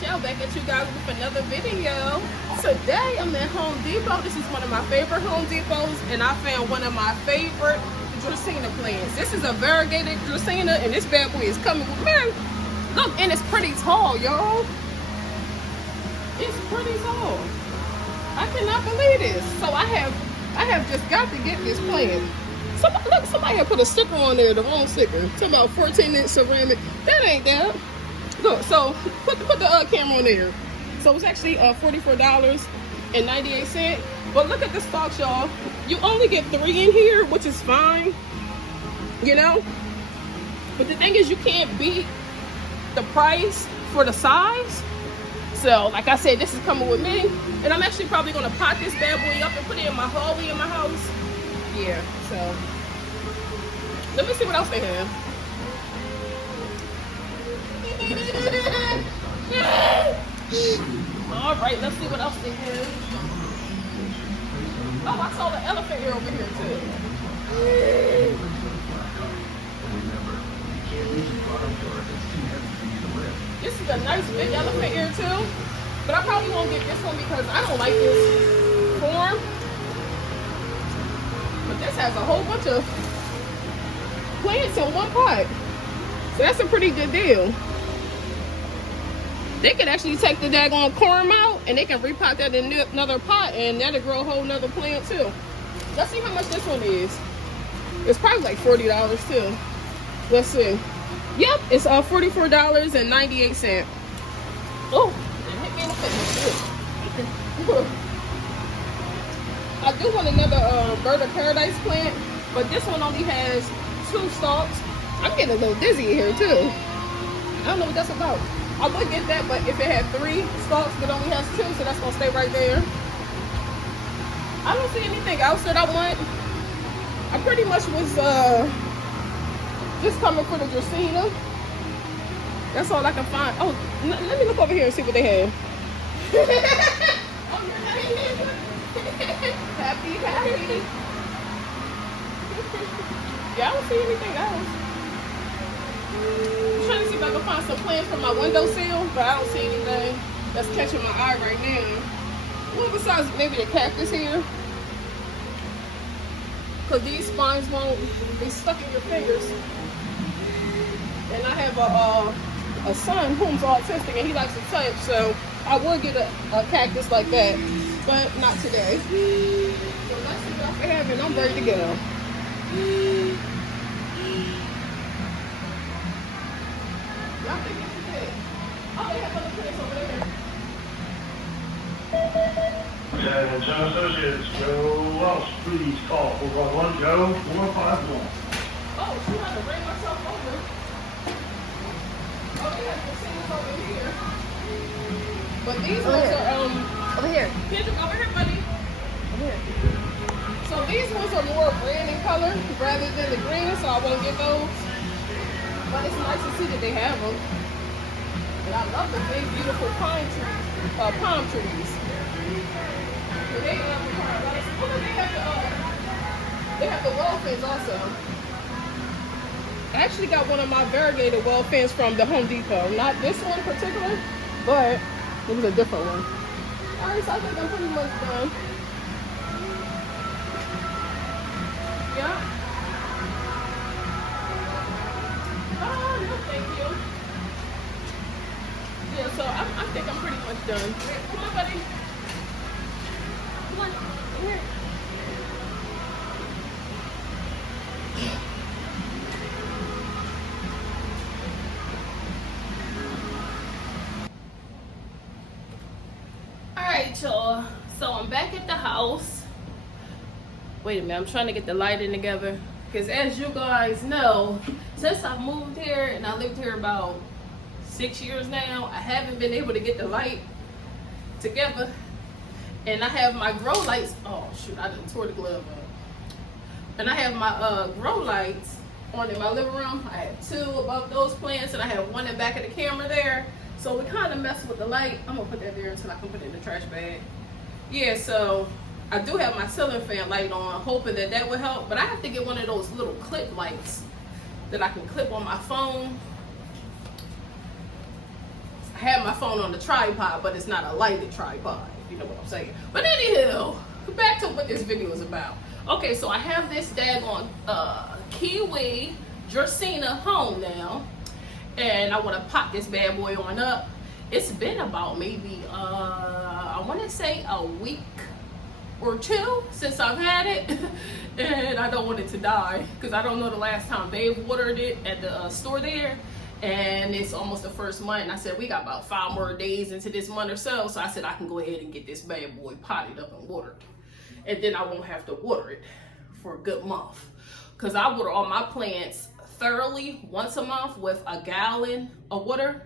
Michelle back at you guys with another video. Today I'm at Home Depot. This is one of my favorite Home Depots, and I found one of my favorite Dracena plants. This is a variegated Dracena, and this bad boy is coming with, man, look, and it's pretty tall, y'all. It's pretty tall. I cannot believe this. So I have just got to get this plant. Somebody had put a sticker on there, the wrong sticker. Talking about 14-inch ceramic. That ain't that. Look, so put the camera on there. So it's actually $44.98. But look at the stalks, y'all. You only get 3 in here, which is fine, you know. But the thing is, you can't beat the price for the size. So, like I said, this is coming with me, and I'm actually probably gonna pot this bad boy up and put it in my hallway in my house. Yeah. So, let me see what else they have. All right, let's see what else they have. Oh, I saw the elephant ear over here too. This is a nice big elephant ear too, but I probably won't get this one because I don't like this form. But this has a whole bunch of plants in one pot, so that's a pretty good deal. They can actually take the daggone corm out and they can repot that in another pot, and that'll grow a whole nother plant too. Let's see how much this one is. It's probably like $40 too. Let's see. Yep, it's $44.98. Oh, it hit me in the face. I do want another bird of paradise plant, but this one only has 2 stalks. I'm getting a little dizzy here too. I don't know what that's about. I would get that, but if it had 3 stalks but only has 2, so that's gonna stay right there. I don't see anything else that I want. I pretty much was just coming for the Dracena. That's all I can find. Oh, let me look over here and see what they have. Oh, you're not here. Happy. Yeah, I don't see anything else. I'm trying to see if I can find some plants for my windowsill, but I don't see anything that's catching my eye right now. Well, besides maybe the cactus here. Because these spines won't be stuck in your fingers. And I have a son who's autistic and he likes to touch, so I would get a cactus like that, but not today. So let's see what I have, and I'm ready to go. Y'all think it's big? Oh, they have other plants over there. John Associates, Joe Walsh, please call 411 Joe 451. Oh, shoot, I had to bring myself over. Oh, they have Dracenas over here. But these ones are, over here. Kendrick, over here, buddy. Over here. So these ones are more red in color rather than the green, so I won't get those. But it's nice to see that they have them. And I love the big, beautiful palm trees. So they have the wall fence also. I actually got one of my variegated wall fence from the Home Depot. Not this one in particular, but it was a different one. Alright, so I think I'm pretty much done. Yeah. Oh, no, thank you. Yeah, so I think I'm pretty much done. Come on, buddy. Come on, here. Alright, y'all. So I'm back at the house. Wait a minute, I'm trying to get the lighting together. Because as you guys know, since I moved here and I lived here about 6 years now, I haven't been able to get the light together. And I have my grow lights. Oh shoot, I done tore the glove up. And I have my grow lights on in my living room. I have 2 above those plants, and I have 1 in the back of the camera there. So we kind of mess with the light. I'm gonna put that there until I can put it in the trash bag. Yeah, so I do have my ceiling fan light on, hoping that that would help. But I have to get one of those little clip lights that I can clip on my phone. I have my phone on the tripod, but it's not a lighted tripod, if you know what I'm saying. But anyhow, back to what this video is about. Okay, so I have this daggone Kiwi Dracena home now, and I want to pop this bad boy on up. It's been about maybe, I want to say a week or two since I've had it, and I don't want it to die because I don't know the last time they watered it at the store there. And it's almost the first month, and I said we got about 5 more days into this month or so, I said I can go ahead and get this bad boy potted up and watered, and then I won't have to water it for a good month, because I water all my plants thoroughly once a month with a gallon of water,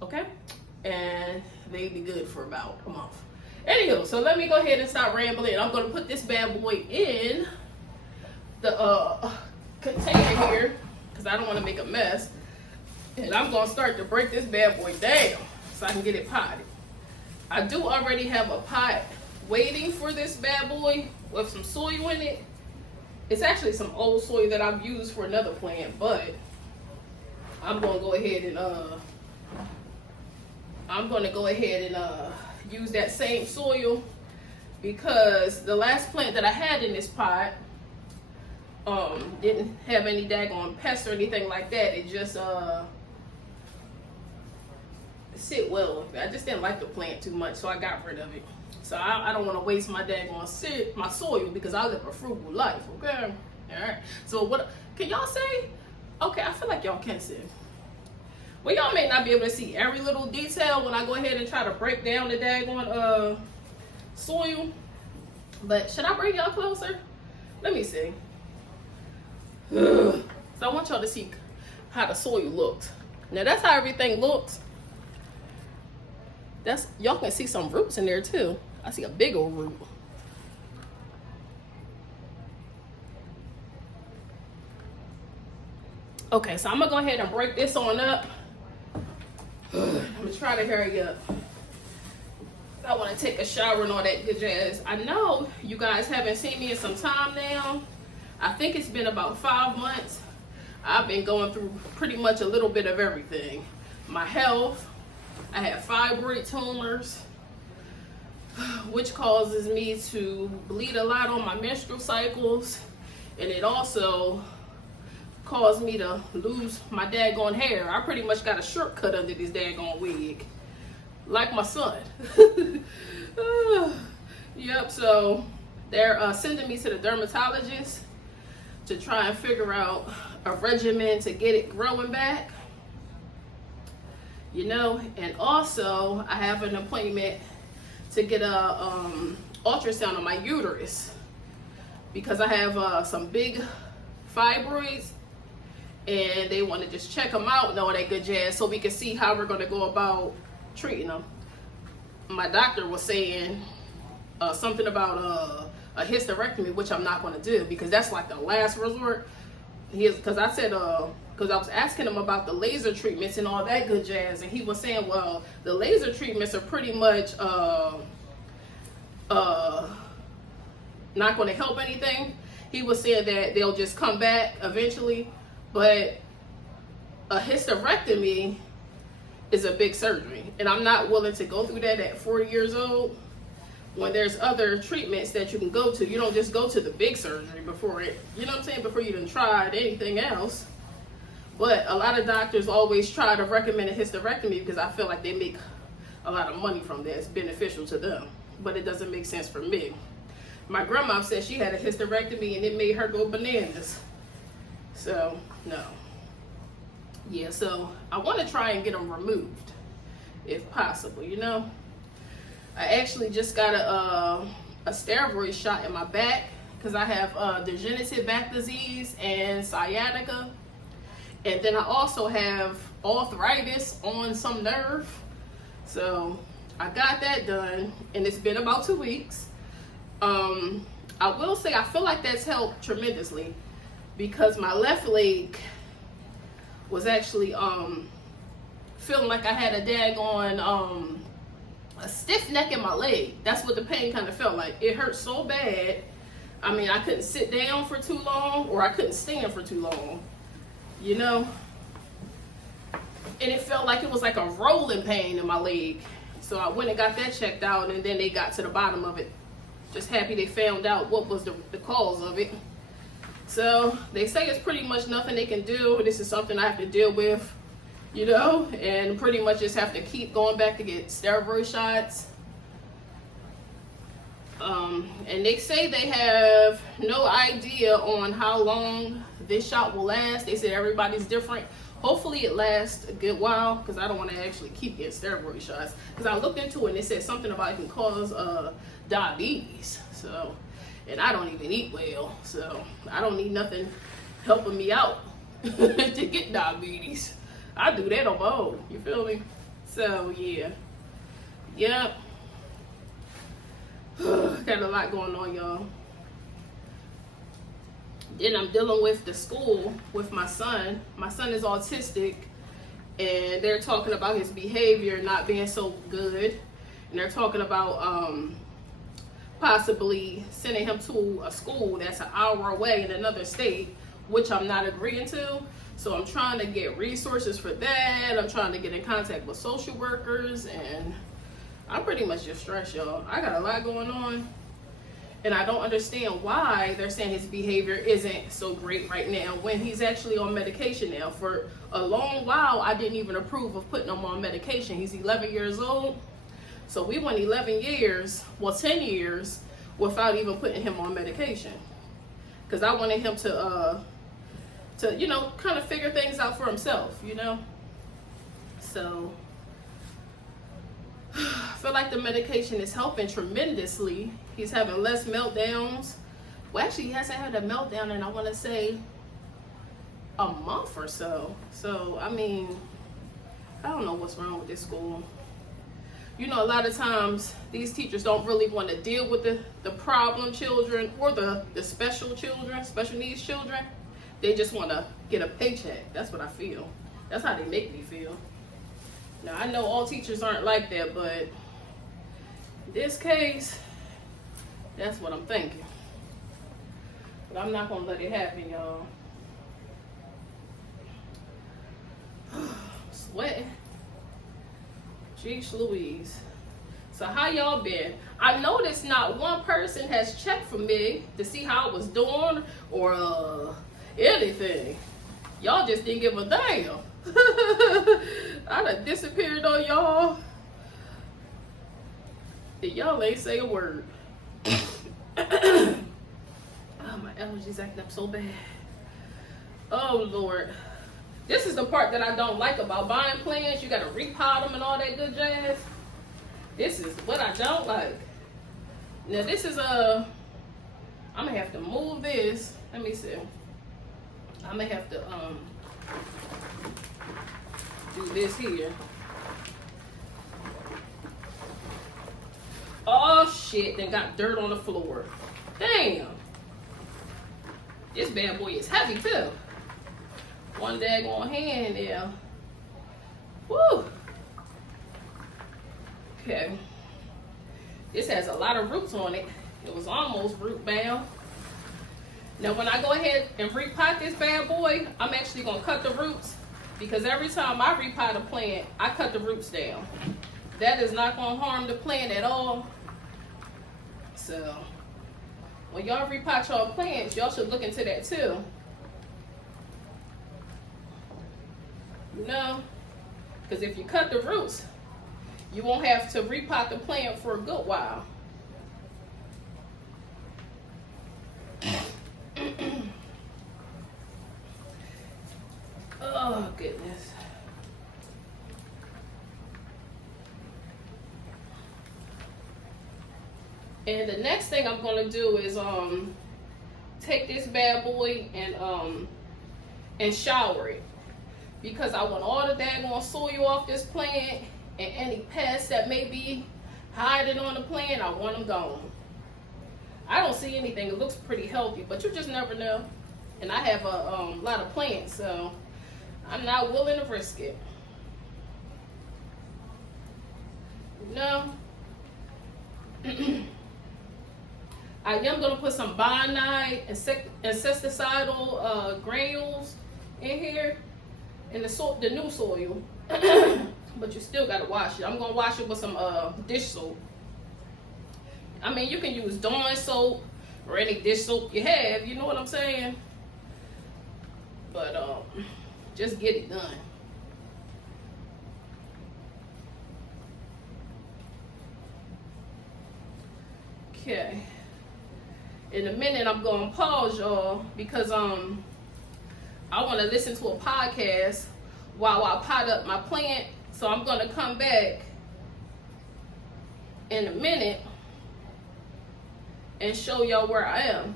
okay, and they be good for about a month. Anywho, so let me go ahead and start rambling. I'm going to put this bad boy in the container here because I don't want to make a mess. And I'm going to start to break this bad boy down so I can get it potted. I do already have a pot waiting for this bad boy with some soil in it. It's actually some old soil that I've used for another plant, but I'm going to go ahead and use that same soil because the last plant that I had in this pot didn't have any daggone pests or anything like that. It just sit well. I just didn't like the plant too much, so I got rid of it. So I don't want to waste my daggone my soil because I live a frugal life, okay? All right. So what can y'all say? Okay, I feel like y'all can see. Well, y'all may not be able to see every little detail when I go ahead and try to break down the daggone soil, but should I bring y'all closer? Let me see. So I want y'all to see how the soil looks. Now that's how everything looks. Y'all can see some roots in there too. I see a big old root. Okay, so I'm gonna go ahead and break this on up. I'm gonna try to hurry up. I want to take a shower and all that good jazz. I know you guys haven't seen me in some time now. I think it's been about 5 months. I've been going through pretty much a little bit of everything. My health, I have fibroid tumors, which causes me to bleed a lot on my menstrual cycles, and it also caused me to lose my daggone hair. I pretty much got a shortcut under this daggone wig, like my son. Yep, so they're sending me to the dermatologist to try and figure out a regimen to get it growing back, you know. And also I have an appointment to get a ultrasound on my uterus because I have some big fibroids, and they want to just check them out and all that good jazz so we can see how we're going to go about treating them. My doctor was saying something about a hysterectomy, which I'm not going to do because that's like the last resort. Because I said, because I was asking him about the laser treatments and all that good jazz, and he was saying, well, the laser treatments are pretty much not going to help anything. He was saying that they'll just come back eventually, but a hysterectomy is a big surgery, and I'm not willing to go through that at 40 years old when there's other treatments that you can go to. You don't just go to the big surgery before it, you know what I'm saying, before you done tried anything else. But a lot of doctors always try to recommend a hysterectomy because I feel like they make a lot of money from that. It's beneficial to them, but it doesn't make sense for me. My grandma said she had a hysterectomy and it made her go bananas. So, no. Yeah, so I want to try and get them removed if possible, you know. I actually just got a steroid shot in my back because I have degenerative back disease and sciatica. And then I also have arthritis on some nerve. So I got that done, and it's been about 2 weeks. I will say I feel like that's helped tremendously because my left leg was actually feeling like I had a daggone a stiff neck in my leg. That's what the pain kind of felt like. It hurt so bad. I mean, I couldn't sit down for too long, or I couldn't stand for too long, you know. and it felt like it was like a rolling pain in my leg. So I went and got that checked out, and then they got to the bottom of it. Just happy they found out what was the cause of it. So they say it's pretty much nothing they can do. This is something I have to deal with, you know, and pretty much just have to keep going back to get steroid shots. And they say they have no idea on how long this shot will last. They said everybody's different. Hopefully it lasts a good while, because I don't want to actually keep getting steroid shots. Because I looked into it and it said something about it can cause diabetes. So, and I don't even eat well, so I don't need nothing helping me out to get diabetes. I do that on my own, you feel me? So yeah, yep. Got a lot going on, y'all. Then I'm dealing with the school with my son. My son is autistic, and they're talking about his behavior not being so good, and they're talking about possibly sending him to a school that's an hour away in another state, which I'm not agreeing to. So I'm trying to get resources for that. I'm trying to get in contact with social workers, and I'm pretty much just stressed, y'all. I got a lot going on, and I don't understand why they're saying his behavior isn't so great right now when he's actually on medication now. For a long while, I didn't even approve of putting him on medication. He's 11 years old. So we went 11 years, well 10 years, without even putting him on medication. Because I wanted him to, you know, kind of figure things out for himself, you know? So I feel like the medication is helping tremendously. He's having less meltdowns. Well, actually, he hasn't had a meltdown in, I want to say, a month or so. So, I mean, I don't know what's wrong with this school. You know, a lot of times these teachers don't really want to deal with the problem children or the special children, special needs children. They just want to get a paycheck. That's what I feel. That's how they make me feel. Now, I know all teachers aren't like that, but in this case, that's what I'm thinking. But I'm not going to let it happen, y'all. Sweating. Jeez Louise. So how y'all been? I noticed not one person has checked for me to see how I was doing or anything. Y'all just didn't give a damn. I done disappeared on y'all. And y'all ain't say a word. Oh, my allergies acting up so bad. Oh, Lord. This is the part that I don't like about buying plants. You gotta repot them and all that good jazz. This is what I don't like. Now this is I'm gonna have to move this. Let me see. I'm gonna have to do this here. Oh shit, then got dirt on the floor. Damn. This bad boy is heavy too. One daggone hand there. Woo. Okay. This has a lot of roots on it. It was almost root bound. Now when I go ahead and repot this bad boy, I'm actually gonna cut the roots, because every time I repot a plant, I cut the roots down. That is not gonna harm the plant at all. So when y'all repot y'all plants, y'all should look into that too. You know, because if you cut the roots, you won't have to repot the plant for a good while. Oh, goodness. And the next thing I'm going to do is take this bad boy and shower it. Because I want all the daggone soil off this plant, and any pests that may be hiding on the plant, I want them gone. I don't see anything. It looks pretty healthy, but you just never know. And I have a lot of plants, so I'm not willing to risk it. No. I am going to put some bonide insecticidal granules in here. in the new soil. But you still gotta wash it. I'm gonna wash it with some dish soap. I mean, you can use Dawn soap or any dish soap you have, you know what I'm saying? But just get it done. Okay. In a minute, I'm gonna pause y'all because I want to listen to a podcast while I pot up my plant. So I'm gonna come back in a minute and show y'all where I am.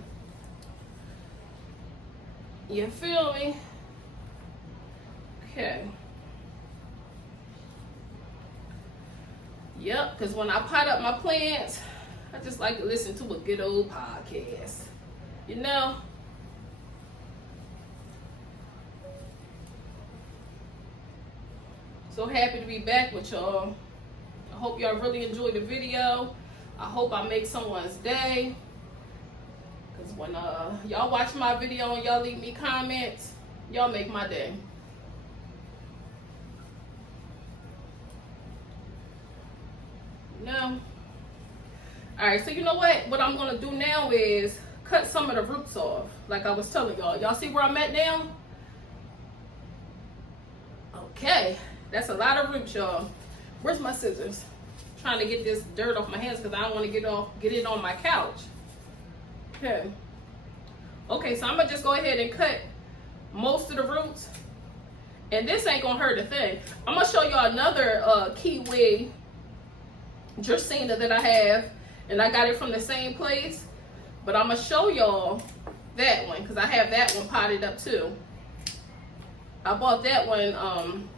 You feel me? Okay. Yep, because when I pot up my plants, I just like to listen to a good old podcast. You know? So happy to be back with y'all. I hope y'all really enjoyed the video. I hope I make someone's day. Because when y'all watch my video and y'all leave me comments, y'all make my day. No. Alright, so you know what? What I'm going to do now is cut some of the roots off. Like I was telling y'all. Y'all see where I'm at now? Okay. That's a lot of roots, y'all. Where's my scissors? Trying to get this dirt off my hands because I don't want to get it on my couch. Okay. Okay, so I'm going to just go ahead and cut most of the roots. And this ain't going to hurt a thing. I'm going to show y'all another Kiwi Dracena that I have. And I got it from the same place. But I'm going to show y'all that one because I have that one potted up too. I bought that one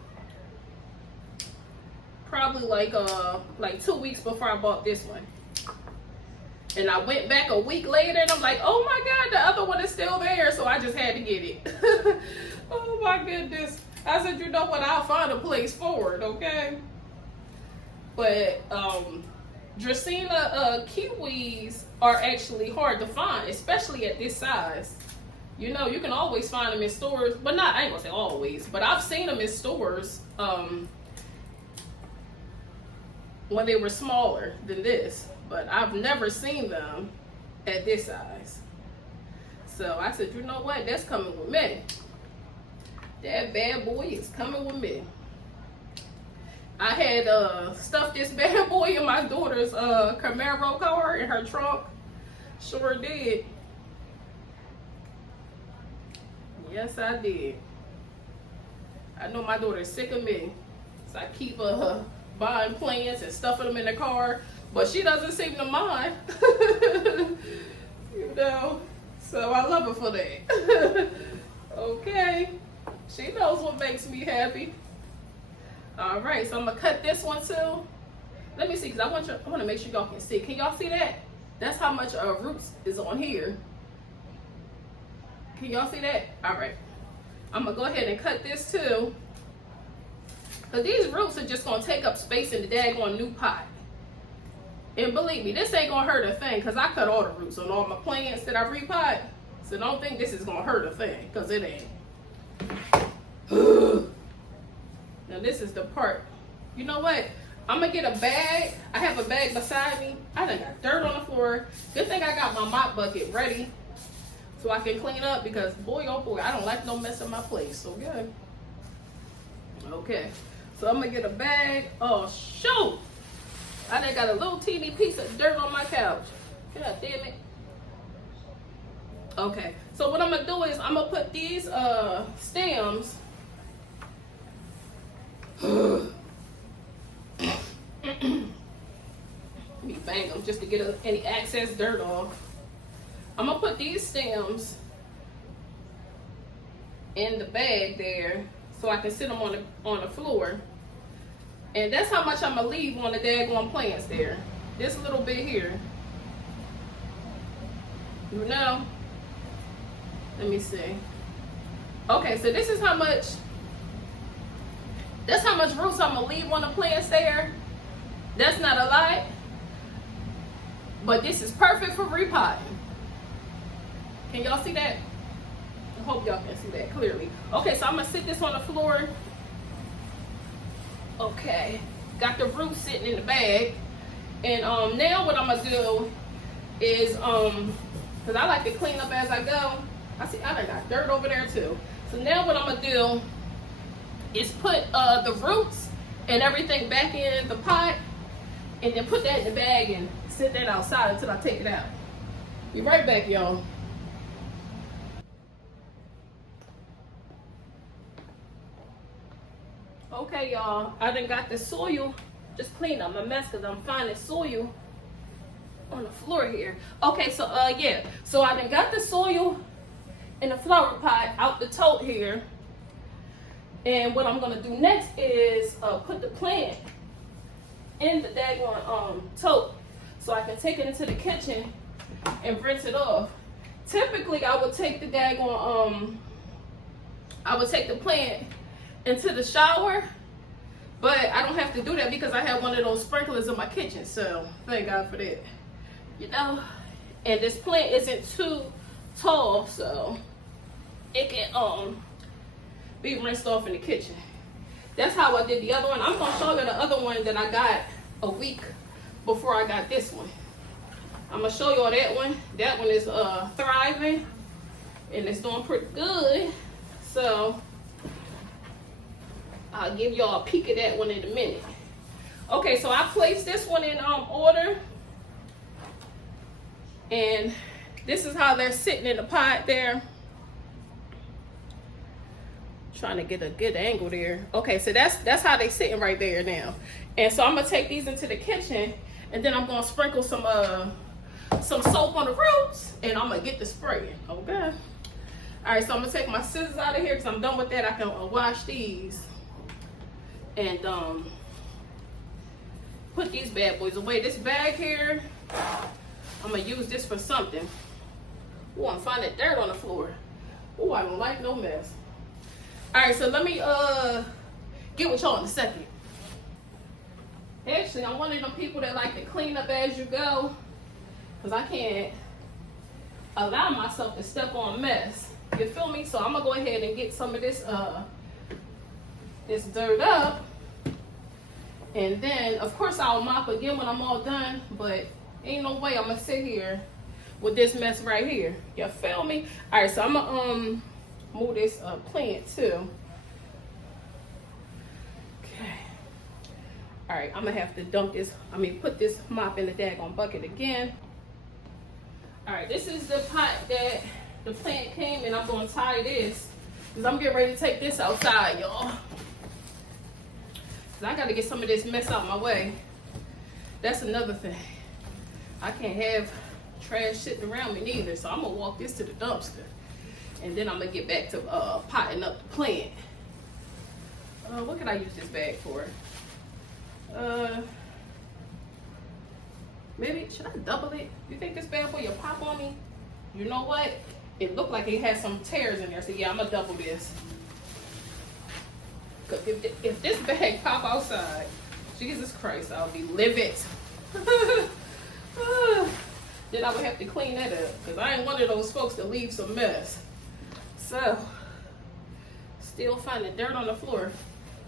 probably like 2 weeks before I bought this one. And I went back a week later and I'm like, oh my God, the other one is still there. So I just had to get it. Oh my goodness. I said, you know what, I'll find a place for it, okay? But Dracena kiwis are actually hard to find, especially at this size. You know, you can always find them in stores, but I ain't gonna say always, but I've seen them in stores when they were smaller than this, but I've never seen them at this size. So I said, you know what, that's coming with me. That bad boy is coming with me. I had stuffed this bad boy in my daughter's Camaro car in her trunk. Sure did. Yes, I did. I know my daughter's sick of me. So I keep buying plants and stuffing them in the car. But she doesn't seem to mind. You know. So I love her for that. Okay. She knows what makes me happy. Alright, so I'm going to cut this one too. Let me see, because I want to make sure y'all can see. Can y'all see that? That's how much roots is on here. Can y'all see that? Alright. I'm going to go ahead and cut this too. Because these roots are just going to take up space in the daggone new pot. And believe me, this ain't going to hurt a thing. Because I cut all the roots on all my plants that I repot. So don't think this is going to hurt a thing. Because it ain't. Now this is the part. You know what? I'm going to get a bag. I have a bag beside me. I done got dirt on the floor. Good thing I got my mop bucket ready. So I can clean up because boy, oh boy, I don't like no mess in my place. So good. Okay. So I'm going to get a bag. Oh, shoot. I done got a little teeny piece of dirt on my couch. God damn it. Okay. So what I'm going to do is I'm going to put these stems. Let me bang them just to get any excess dirt off. I'm gonna put these stems in the bag there so I can sit them on the floor. And that's how much I'm gonna leave on the daggone plants there. This little bit here. You know? Let me see. Okay, so this is how much. That's how much roots I'm gonna leave on the plants there. That's not a lot. But this is perfect for repotting. Can y'all see that? I hope y'all can see that clearly. Okay, so I'm gonna sit this on the floor. Okay, got the roots sitting in the bag. And now what I'm gonna do is, cause I like to clean up as I go. I see I done got dirt over there too. So now what I'm gonna do is put the roots and everything back in the pot, and then put that in the bag and sit that outside until I take it out. Be right back, y'all. Okay, y'all, I done got the soil just cleaned up my mess because I'm finding soil on the floor here. Okay, so yeah, so I done got the soil in the flower pot out the tote here. And what I'm gonna do next is put the plant in the daggone tote so I can take it into the kitchen and rinse it off. Typically, I would take the daggone I would take the plant into the shower, but I don't have to do that because I have one of those sprinklers in my kitchen, so thank God for that. You know, and this plant isn't too tall, so it can be rinsed off in the kitchen. That's how I did the other one. I'm gonna show you the other one that I got a week before I got this one. I'm gonna show y'all that one. That one is thriving and it's doing pretty good. So I'll give y'all a peek of that one in a minute. Okay, so I placed this one in order, and this is how they're sitting in the pot there. Trying to get a good angle there. Okay, so that's how they sitting right there now. And so I'm gonna take these into the kitchen, and then I'm gonna sprinkle some soap on the roots, and I'm gonna get the spraying. Okay. All right, so I'm gonna take my scissors out of here because I'm done with that. I can wash these and put these bad boys away. This bag here, I'm gonna use this for something. Oh, I'm finding dirt on the floor. Oh, I don't like no mess. All right, so let me get with y'all in a second. Actually, I'm one of them people that like to clean up as you go, because I can't allow myself to step on mess. You feel me? So I'm gonna go ahead and get some of this this dirt up, and then of course I'll mop again when I'm all done, but ain't no way I'm gonna sit here with this mess right here. You feel me? All right, so I'm gonna move this plant too. Okay. All right, I'm gonna have to dump this, put this mop in the daggone bucket again. All right, this is the pot that the plant came in. I'm gonna tie this because I'm getting ready to take this outside, y'all. Cause I gotta get some of this mess out my way. That's another thing. I can't have trash sitting around me neither, so I'm gonna walk this to the dumpster. And then I'm gonna get back to potting up the plant. What can I use this bag for? Maybe, should I double it? You think this bad boy will pop on me? You know what? It looked like it had some tears in there, so yeah, I'm gonna double this. Cause if this bag pop outside, Jesus Christ, I'll be livid. Then I would have to clean that up, cause I ain't one of those folks that leave some mess. So, still finding dirt on the floor.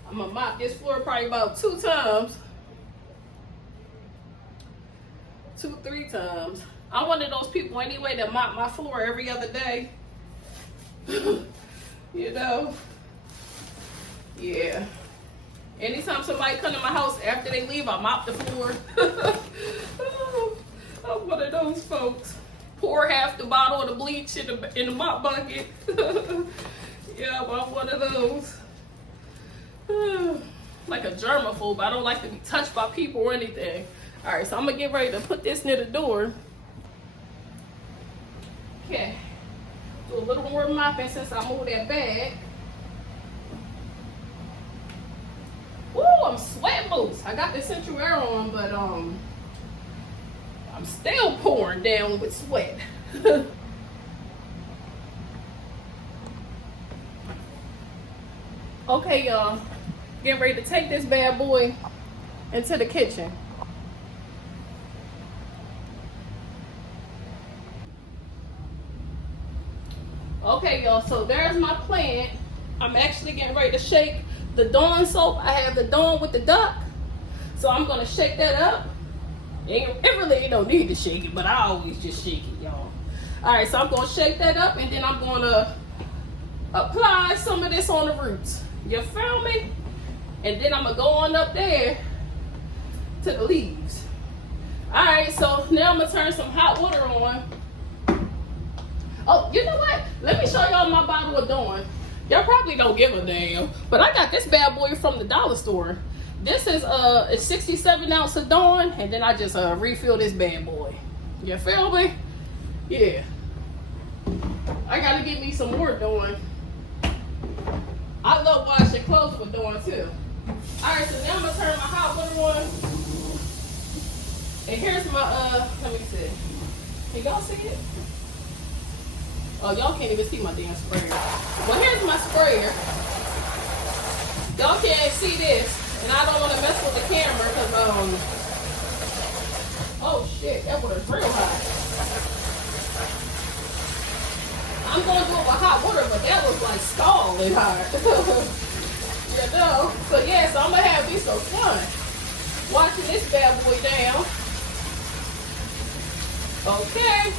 I'm gonna mop this floor probably about 2 times. 2-3 times. I'm one of those people anyway that mop my floor every other day. You know? Yeah. Anytime somebody come to my house after they leave, I mop the floor. I'm one of those folks. Pour half the bottle of the bleach in the mop bucket. Yeah, I'm one of those. Like a germaphobe. I don't like to be touched by people or anything. All right, so I'm gonna get ready to put this near the door. Okay, do a little more mopping since I moved that bag. Woo, I'm sweating loose. I got the Central Air on, but I'm still pouring down with sweat. Okay, y'all, getting ready to take this bad boy into the kitchen. Okay, y'all, so there's my plant. I'm actually getting ready to shake the Dawn soap. I have the Dawn with the duck. So I'm gonna shake that up. It really you don't need to shake it, but I always just shake it, y'all. Alright, so I'm gonna shake that up and then I'm gonna apply some of this on the roots. You feel me? And then I'm gonna go on up there to the leaves. Alright, so now I'm gonna turn some hot water on. Oh, you know what? Let me show y'all my bottle of Dawn. Y'all probably don't give a damn, but I got this bad boy from the dollar store. This is a 67 ounce of Dawn, and then I just refill this bad boy. You feel me? Yeah. I gotta get me some more Dawn. I love washing clothes with Dawn too. Alright, so now I'm gonna turn my hot water on. And here's my let me see. Can y'all see it? Oh, y'all can't even see my damn sprayer. Well, here's my sprayer. Y'all can't see this, and I don't want to mess with the camera because oh shit, that water's real hot. I'm gonna do it with hot water, but that was like scalding hot. You know? So yeah, so I'm gonna have me some fun watching this bad boy down. Okay.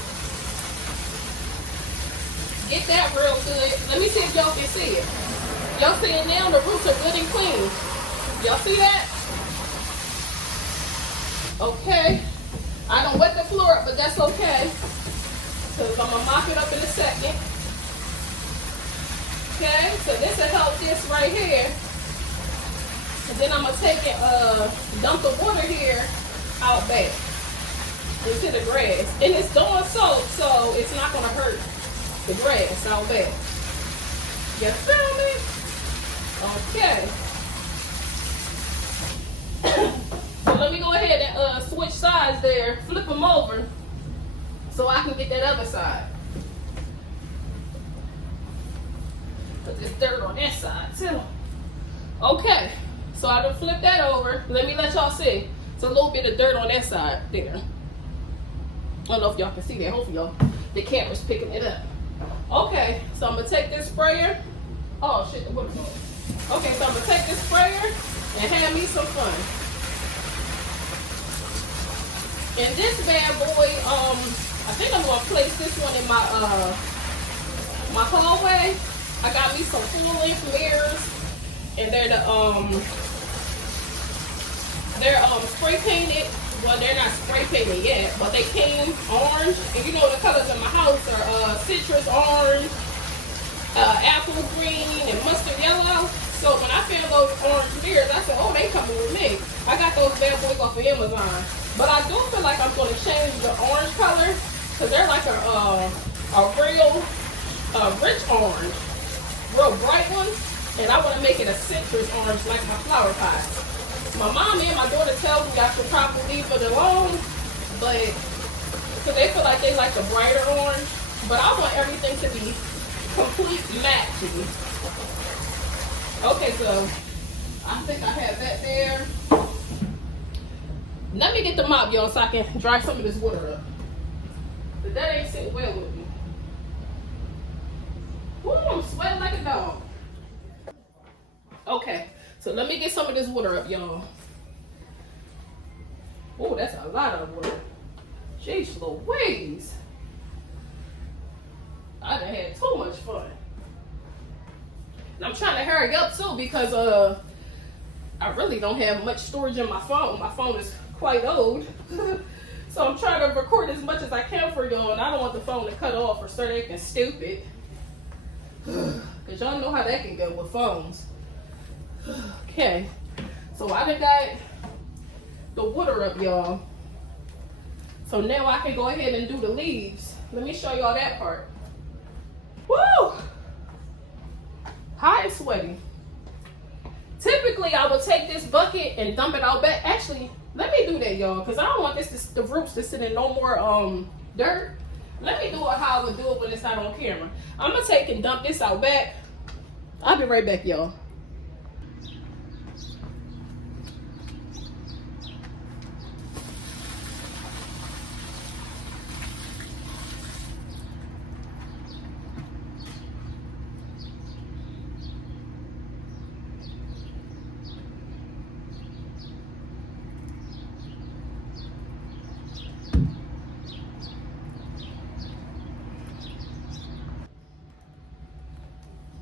Get that real good. Let me see if y'all can see it. Y'all see it now? The roots are good and clean. Y'all see that? Okay. I don't wet the floor up, but that's okay. Because I'm going to mop it up in a second. Okay, so this will help this right here. And then I'm going to take it, dump the water here out back into the grass. And it's Dawn soap, so it's not going to hurt the grass out back. You feel me? Okay. So let me go ahead and switch sides there, flip them over so I can get that other side. Because there's dirt on that side too. Okay, so I done flip that over. Let me let y'all see. It's a little bit of dirt on that side there. I don't know if y'all can see that. Hopefully y'all, the camera's picking it up. Okay, so I'm gonna take this sprayer. Oh shit, the water's going. Okay, so I'm gonna take this sprayer and have me some fun. And this bad boy, I think I'm gonna place this one in my my hallway. I got me some full-length mirrors, and they're spray painted. Well, they're not spray painted yet, but they came orange. And you know the colors in my house are citrus orange, apple green, and mustard yellow. So when I found those orange mirrors, I said, oh, they coming with me. I got those bad boys off of Amazon. But I do feel like I'm going to change the orange color because they're like a real rich orange, real bright one. And I want to make it a citrus orange like my flower pot. My mom and my daughter tell me I should probably leave it alone, but because they feel like they like the brighter orange. But I want everything to be complete matching. Okay, so I think I have that there. Let me get the mop, y'all, so I can dry some of this water up. But that ain't sitting well with me. Woo, I'm sweating like a dog. Okay, so let me get some of this water up, y'all. Oh, that's a lot of water. Jeez Louise. I done had too much fun. And I'm trying to hurry up too because I really don't have much storage in my phone. My phone is quite old. So I'm trying to record as much as I can for y'all, and I don't want the phone to cut off or start acting stupid. Because y'all know how that can go with phones. Okay, so I done got the water up, y'all. So now I can go ahead and do the leaves. Let me show y'all that part. Woo! Hot and sweaty. Typically, I would take this bucket and dump it out back. Actually, let me do that, y'all, because I don't want the roots to sit in no more dirt. Let me do it how I would do it when it's not on camera. I'm going to take and dump this out back. I'll be right back, y'all.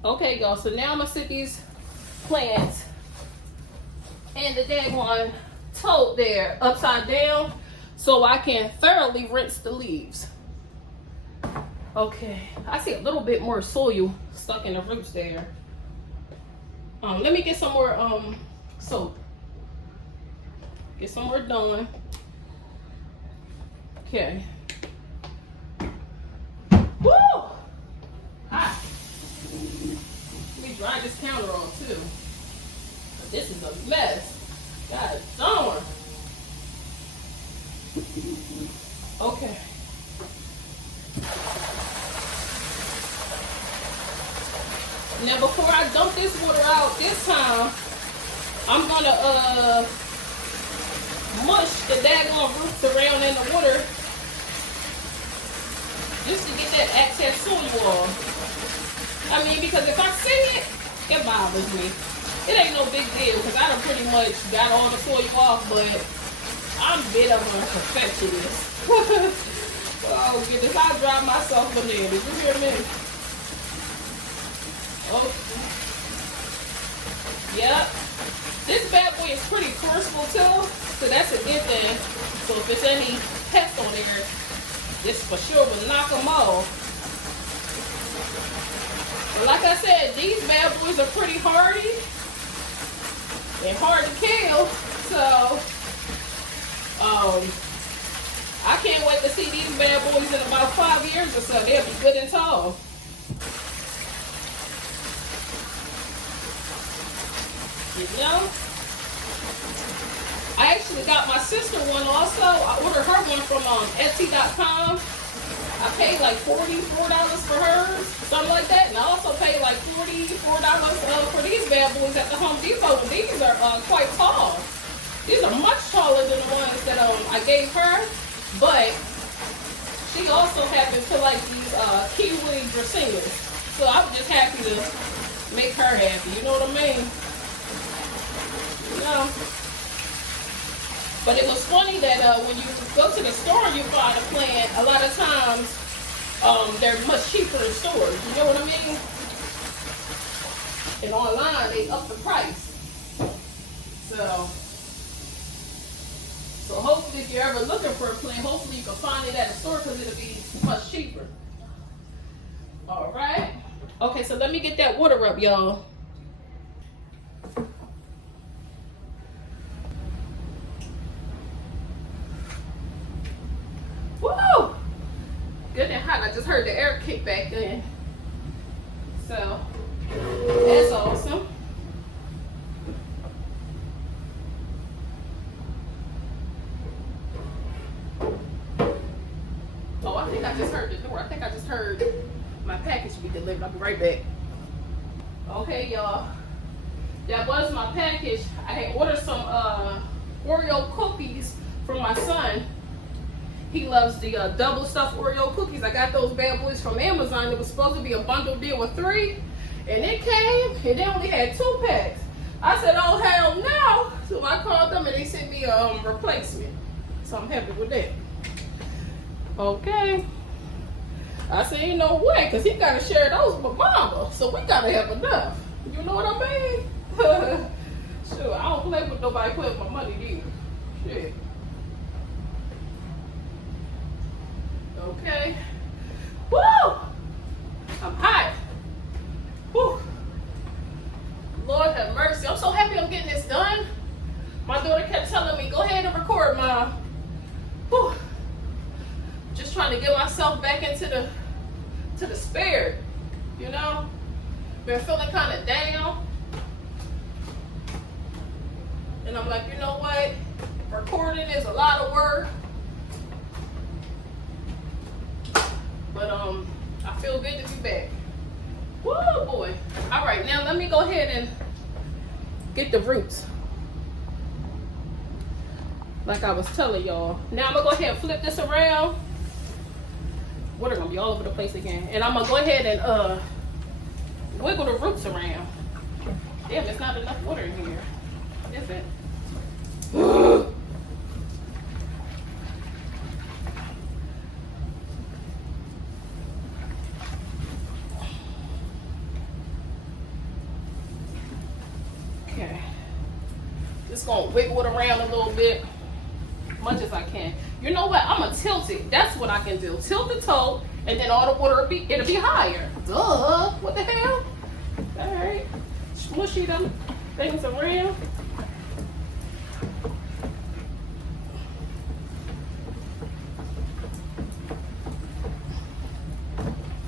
Okay, y'all, so now I'm gonna sit these plants in the daggone tote there upside down so I can thoroughly rinse the leaves. Okay, I see a little bit more soil stuck in the roots there. Let me get some more soap. Get some more done. Okay. Woo! Hot. Let me dry this counter off too. This is a mess. God darn. Okay. Now before I dump this water out this time, I'm gonna mush the daggone roots around in the water just to get that excess soil off. I mean, because if I see it, it bothers me. It ain't no big deal because I done pretty much got all the soil off, but I'm a bit of a perfectionist. Oh goodness, I drive myself bananas. Did you hear me? Oh, yep. This bad boy is pretty forceful too, so that's a good thing. So if there's any pests on there, this for sure will knock them off. But like I said, these bad boys are pretty hardy and hard to kill, so I can't wait to see these bad boys in about 5 years or so. They'll be good and tall. You know? I actually got my sister one also. I ordered her one from Etsy.com. I paid like $44 for hers, something like that. And I also paid like $44 for these bad boys at the Home Depot. And these are quite tall. These are much taller than the ones that I gave her. But she also happens to like these Kiwi Dracenas. So I'm just happy to make her happy. You know what I mean? You know? But it was funny that when you go to the store and you find a plant, a lot of times they're much cheaper in stores. You know what I mean? And online they up the price. So hopefully if you're ever looking for a plant, hopefully you can find it at a store because it'll be much cheaper. All right. Okay, so let me get that water up, y'all. Woo! Good and hot. I just heard the air kick back in. So, that's awesome. Oh, I think I just heard the door. I think I just heard my package be delivered. I'll be right back. Okay, y'all. That was my package. I had ordered some Oreo cookies for my son. He loves the double stuffed Oreo cookies. I got those bad boys from Amazon. It was supposed to be a bundle deal with 3. And it came and they only had 2 packs. I said, oh hell no. So I called them and they sent me a replacement. So I'm happy with that. Okay. I said, ain't no way, because he got to share those with mama. So we got to have enough. You know what I mean? Sure, I don't play with nobody putting my money either. Shit. Okay. Woo! I'm hot. Woo! Lord have mercy. I'm so happy I'm getting this done. My daughter kept telling me, go ahead and record, Mom. Woo! Just trying to get myself back into the spirit, you know? Been feeling kind of down. And I'm like, you know what? Recording is a lot of work. But I feel good to be back. Woo, boy. All right, now let me go ahead and get the roots. Like I was telling y'all. Now I'm gonna go ahead and flip this around. Water gonna be all over the place again. And I'm gonna go ahead and wiggle the roots around. Damn, there's not enough water in here. Is it? Just gonna wiggle it around a little bit, much as I can. You know what? I'm gonna tilt it. That's what I can do. Tilt the toe, and then all the water it'll be higher. Duh. What the hell? All right. Smushy them things around.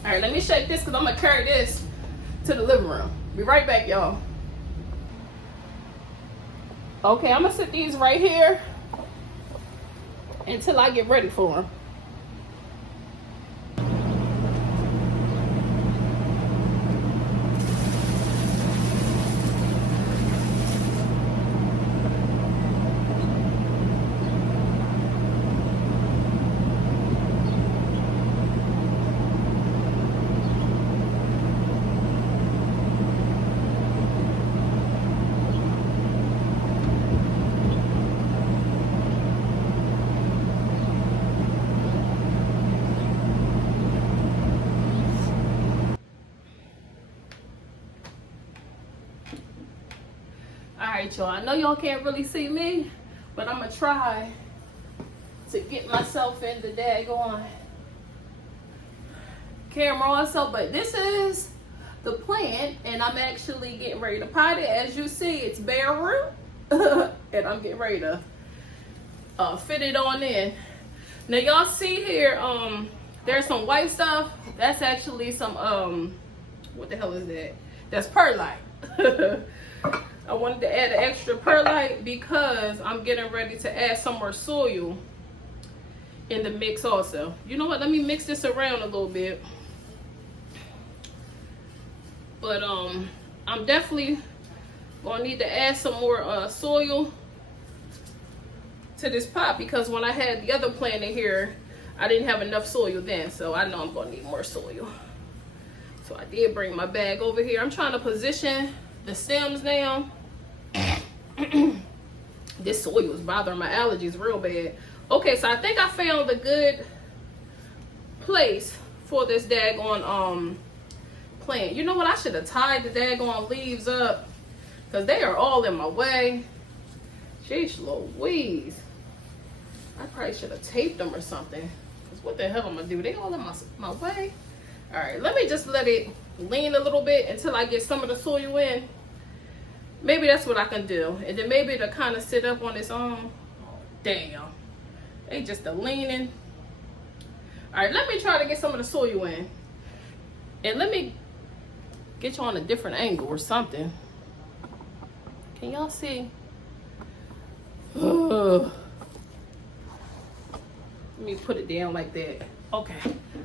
All right, let me shake this because I'm gonna carry this to the living room. Be right back, y'all. Okay, I'm gonna sit these right here until I get ready for them. Alright, y'all. I know y'all can't really see me, but I'm gonna try to get myself in the daggone camera also. But this is the plant, and I'm actually getting ready to pot it. As you see, it's bare root, and I'm getting ready to fit it on in. Now y'all see here, there's some white stuff. That's actually some what the hell is that? That's perlite. I wanted to add an extra perlite because I'm getting ready to add some more soil in the mix also. You know what? Let me mix this around a little bit. But I'm definitely gonna need to add some more soil to this pot because when I had the other plant in here, I didn't have enough soil then. So I know I'm gonna need more soil. So I did bring my bag over here. I'm trying to position the stems now. This soil is bothering my allergies real bad. Okay, so I think I found a good place for this daggone plant. You know what? I should have tied the daggone leaves up because they are all in my way. Sheesh Louise. I probably should have taped them or something. Because what the hell am I gonna do? They all in my way. All right, let me just let it lean a little bit until I get some of the soil in. Maybe that's what I can do. And then maybe it'll kind of sit up on its own. Damn. They just a leaning. All right, let me try to get some of the soil in. And let me get you on a different angle or something. Can y'all see? Let me put it down like that. Okay.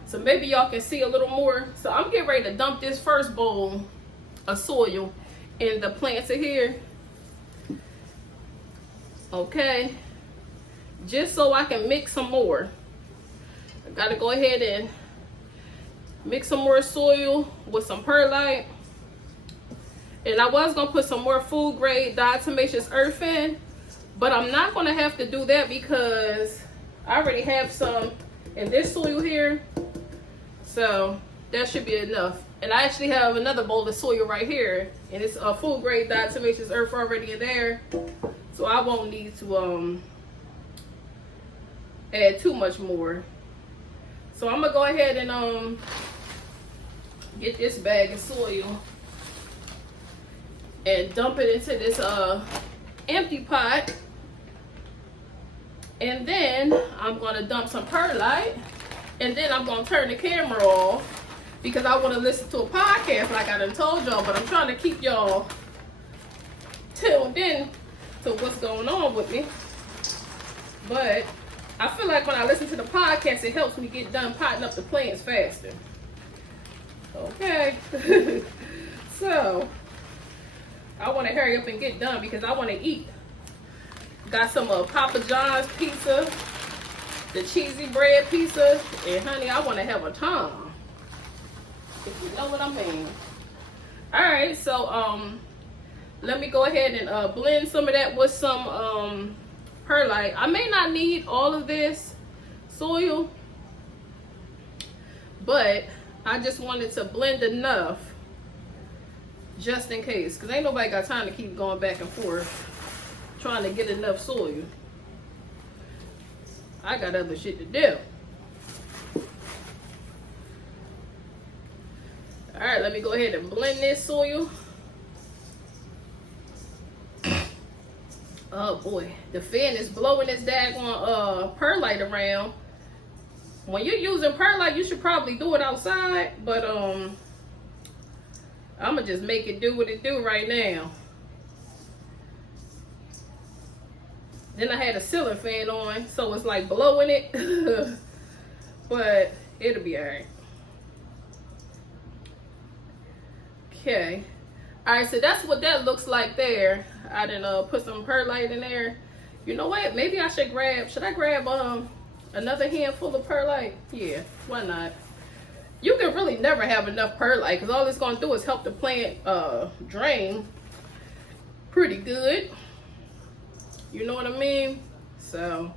So maybe y'all can see a little more. So I'm getting ready to dump this first bowl of soil in the plants in here. Okay. Just so I can mix some more. I gotta go ahead and mix some more soil with some perlite. And I was gonna put some more food grade diatomaceous earth in, but I'm not gonna have to do that because I already have some in this soil here. So that should be enough. And I actually have another bowl of soil right here, and it's a food grade diatomaceous earth already in there, so I won't need to add too much more. So I'm gonna go ahead and get this bag of soil and dump it into this empty pot, and then I'm gonna dump some perlite, and then I'm gonna turn the camera off because I want to listen to a podcast like I done told y'all, but I'm trying to keep y'all tuned in to what's going on with me. But I feel like when I listen to the podcast, it helps me get done potting up the plants faster. Okay. So I want to hurry up and get done because I want to eat. Got some Papa John's pizza, the cheesy bread pizza, and honey, I want to have a time. If you know what I mean. Alright, so let me go ahead and blend some of that with some perlite. I may not need all of this soil, but I just wanted to blend enough just in case, because ain't nobody got time to keep going back and forth trying to get enough soil. I got other shit to do. All right, let me go ahead and blend this soil. Oh boy, the fan is blowing this daggone perlite around. When you're using perlite, you should probably do it outside, but I'ma just make it do what it do right now. Then I had a ceiling fan on, so it's like blowing it, but it'll be all right. Okay. All right, so that's what that looks like there. I didn't put some perlite in there. You know what? Maybe I should I grab another handful of perlite? Yeah, why not? You can really never have enough perlite because all it's gonna do is help the plant drain pretty good. You know what I mean? So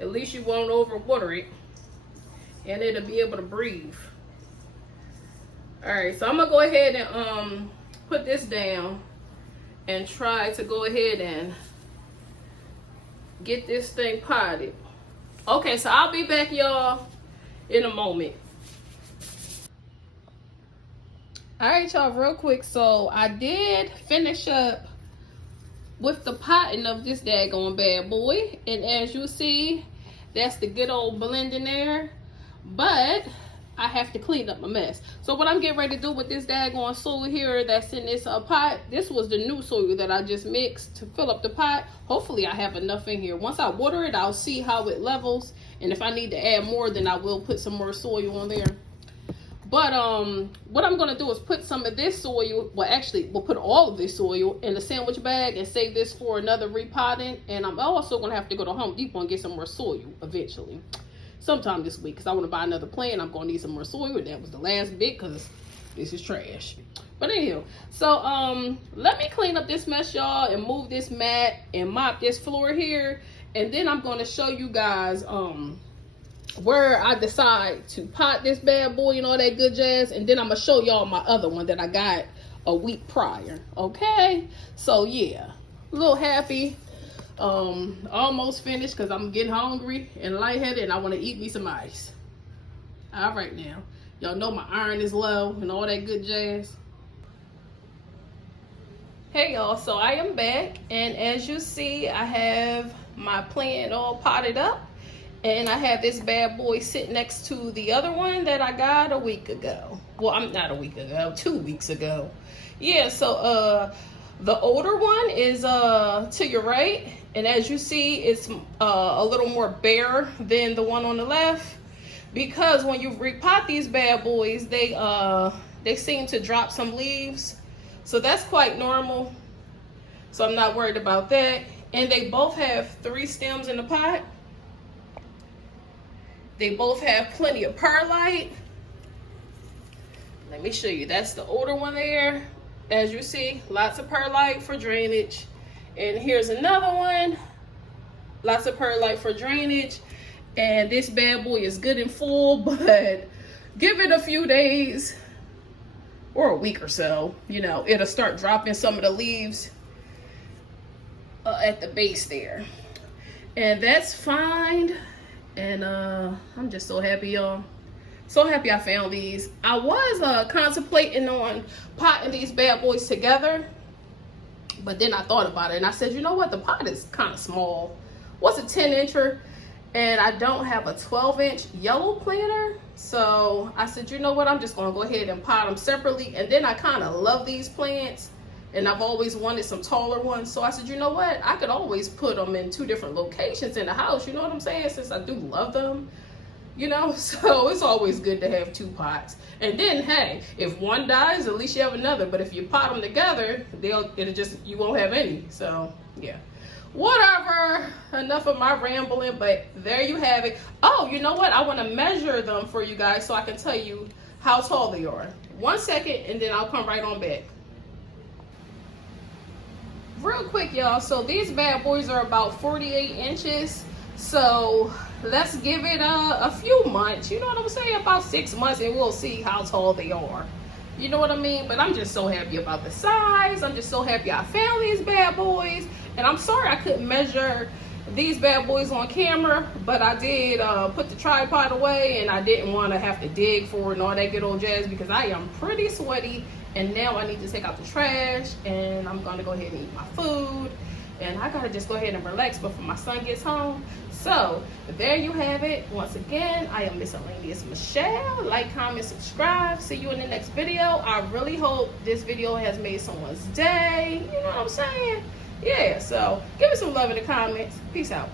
at least you won't overwater it and it'll be able to breathe. All right, so I'm gonna go ahead and put this down and try to go ahead and get this thing potted. Okay, so I'll be back, y'all, in a moment. All right, y'all, real quick. So I did finish up with the potting of this daggone bad boy. And as you see, that's the good old blending there. But I have to clean up my mess. So what I'm getting ready to do with this daggone soil here that's in this pot, this was the new soil that I just mixed to fill up the pot. Hopefully I have enough in here. Once I water it, I'll see how it levels. And if I need to add more, then I will put some more soil on there. But what I'm gonna do is put some of this soil, well actually we'll put all of this soil in a sandwich bag and save this for another repotting. And I'm also gonna have to go to Home Depot and get some more soil eventually. Sometime this week, because I want to buy another plant. I'm gonna need some more soil, and that was the last bit because this is trash. But anyhow, so let me clean up this mess, y'all, and move this mat and mop this floor here, and then I'm going to show you guys where I decide to pot this bad boy and all that good jazz, and then I'm gonna show y'all my other one that I got a week prior. Okay, so yeah, a little happy. Almost finished because I'm getting hungry and lightheaded and I want to eat me some ice. All right, now y'all know my iron is low and all that good jazz. Hey y'all, so I am back, and as you see, I have my plant all potted up, and I have this bad boy sitting next to the other one that I got a week ago. Well, I'm not a week ago, 2 weeks ago. Yeah, so the older one is to your right, and as you see, it's a little more bare than the one on the left, because when you repot these bad boys, they seem to drop some leaves, so that's quite normal. So I'm not worried about that. And they both have 3 stems in the pot. They both have plenty of perlite. Let me show you. That's the older one there. As you see, lots of perlite for drainage. And here's another one. Lots of perlite for drainage. And this bad boy is good and full, but give it a few days or a week or so, you know, it'll start dropping some of the leaves at the base there. And that's fine. And I'm just so happy, y'all. So happy I found these. I was contemplating on potting these bad boys together, but then I thought about it and I said, you know what, the pot is kind of small. What's a 10-incher? And I don't have a 12-inch yellow planter. So I said, you know what, I'm just gonna go ahead and pot them separately. And then I kind of love these plants, and I've always wanted some taller ones. So I said, you know what, I could always put them in 2 different locations in the house. You know what I'm saying? Since I do love them, you know, so it's always good to have 2 pots. And then, hey, if one dies, at least you have another. But if you pot them together, you won't have any. So yeah, whatever, enough of my rambling, but there you have it. Oh, you know what, I want to measure them for you guys so I can tell you how tall they are. 1 second, and then I'll come right on back. Real quick, y'all, so these bad boys are about 48 inches. So let's give it a few months, you know what I'm saying, about 6 months, and we'll see how tall they are. You know what I mean? But I'm just so happy about the size. I'm just so happy I found these bad boys. And I'm sorry I couldn't measure these bad boys on camera, but I did put the tripod away, and I didn't want to have to dig for it and all that good old jazz because I am pretty sweaty, and now I need to take out the trash, and I'm going to go ahead and eat my food, and I got to just go ahead and relax before my son gets home. So there you have it. Once again, I am Miscellaneous Michelle. Like, comment, subscribe. See you in the next video. I really hope this video has made someone's day. You know what I'm saying? Yeah, so give me some love in the comments. Peace out.